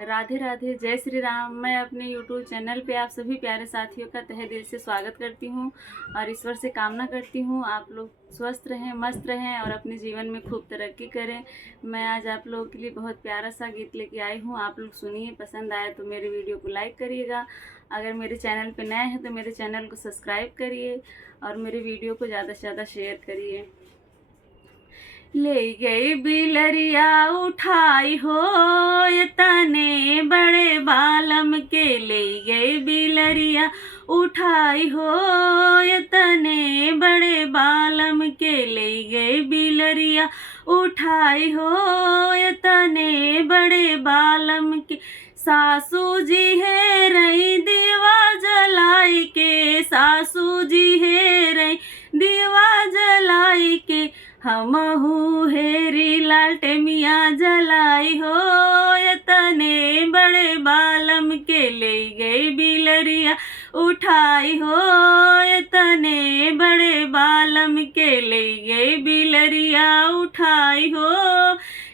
राधे राधे, जय श्री राम। मैं अपने YouTube चैनल पे आप सभी प्यारे साथियों का तहे दिल से स्वागत करती हूँ और ईश्वर से कामना करती हूँ आप लोग स्वस्थ रहें, मस्त रहें और अपने जीवन में खूब तरक्की करें। मैं आज आप लोगों के लिए बहुत प्यारा सा गीत लेके आई हूँ। आप लोग सुनिए, पसंद आए तो मेरे वीडियो को लाइक करिएगा। अगर मेरे चैनल पे नए हैं तो मेरे चैनल को सब्सक्राइब करिए और मेरे वीडियो को ज़्यादा से ज़्यादा शेयर करिए। ले गई बिलरिया उठाई हो ये तने बड़े बालम के, ले गई बिलरिया उठाई हो ये तने बड़े बालम के, ले गई बिलरिया उठाई हो ये तने बड़े बालम के। सासू जी है रही दीवा जलाई के, सासू जी है रही दीवा जलाई के, हमहू हेरी लालटेमिया जलाई हो ये तने बड़े बालम के, ले गई बिलरिया उठाई हो ये तने बड़े बालम के, ले गई बिलरिया उठाई हो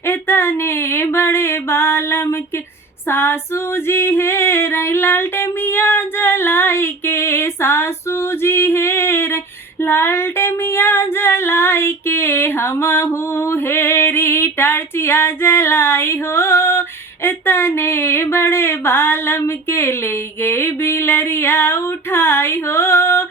ये तने बड़े बालम के। सासू जी है रही लालटेमिया जलाई के, सासू जी है रही लालटेमिया जलाई के, हमहू हेरी टार्चिया जलाई हो इतने बड़े बालम के, ले गई बिलरिया उठाई हो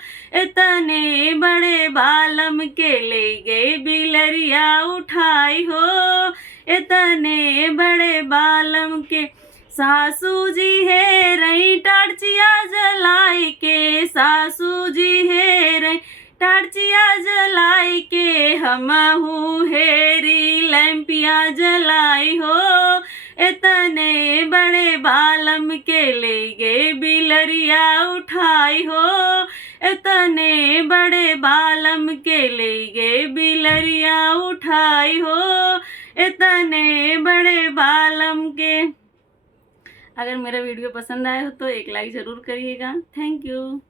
इतने बड़े बालम के, ले गई बिलरिया उठाई हो इतने बड़े बालम के। सासू जी है रही टार्चिया जलाई के, सासू जी है रही टार्चिया जलाई के, हमहू हेरी लैंपिया जलाई हो इतने बड़े बालम के, ले गई बिलरिया उठाई हो इतने बड़े बालम के, ले गई बिलरिया उठाई हो इतने बड़े बालम के। अगर मेरा वीडियो पसंद आया हो तो एक लाइक ज़रूर करिएगा। Thank you.